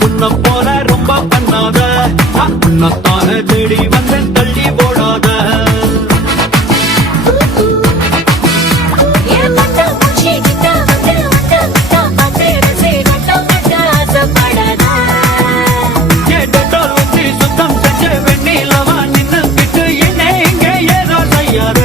புண்ண போல ரொம்ப பண்ணாத புண்ணத்தான தேடி வந்து தள்ளி போடாத சுத்தம் செஞ்ச வெண்ணிலவா நின்னு கிட்டு என்ன இங்க ஏதோ செய்யாத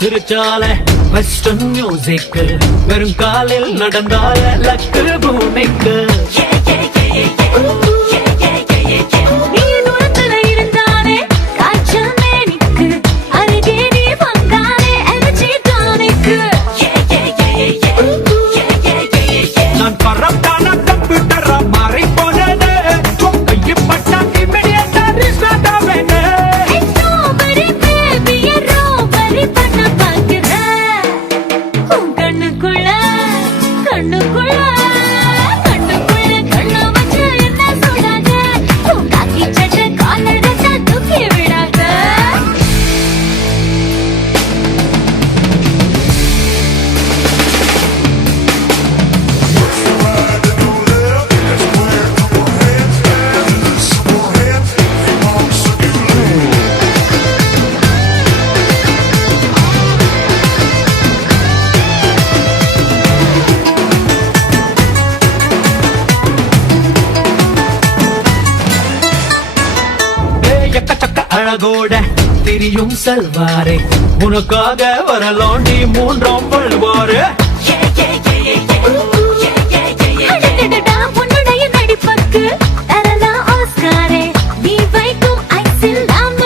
சிரிச்சால வெஸ்டர்ன் மியூசிக் வெறும் காலில் நடந்தால லக்கு பூமிக்கு நான் பரப்பான கம்ப்யூட்டரா மாறி போனது கையப்பட்டா இமிடியேட்டா ரிஸ்டார்ட் ஆவேன் அழகோட திரியும் செல்வாரே உனக்காக வரலோண்டி மூன்றாம் பல்வாரு உன்னுடைய நடிப்புக்கு தரலாம் ஆஸ்காரே நீ வைக்கும் ஐசில் நாம்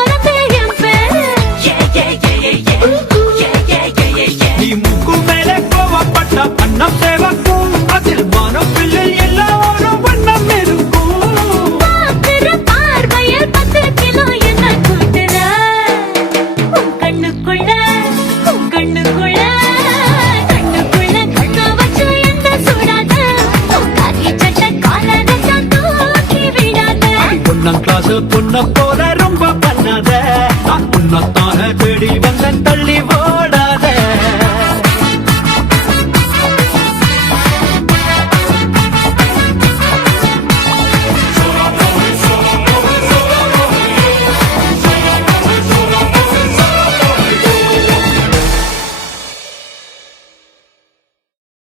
நீ முக்கு மேலே கோவப்பட்ட அன்னம் சேவக்கும் அதில் மனம் பிள்ளை எல்லாரும் வண்ணம் இருக்கும் பார்வையில் 10 கிலோ என்ன கூட்டுற கண்ணுக்குள்ள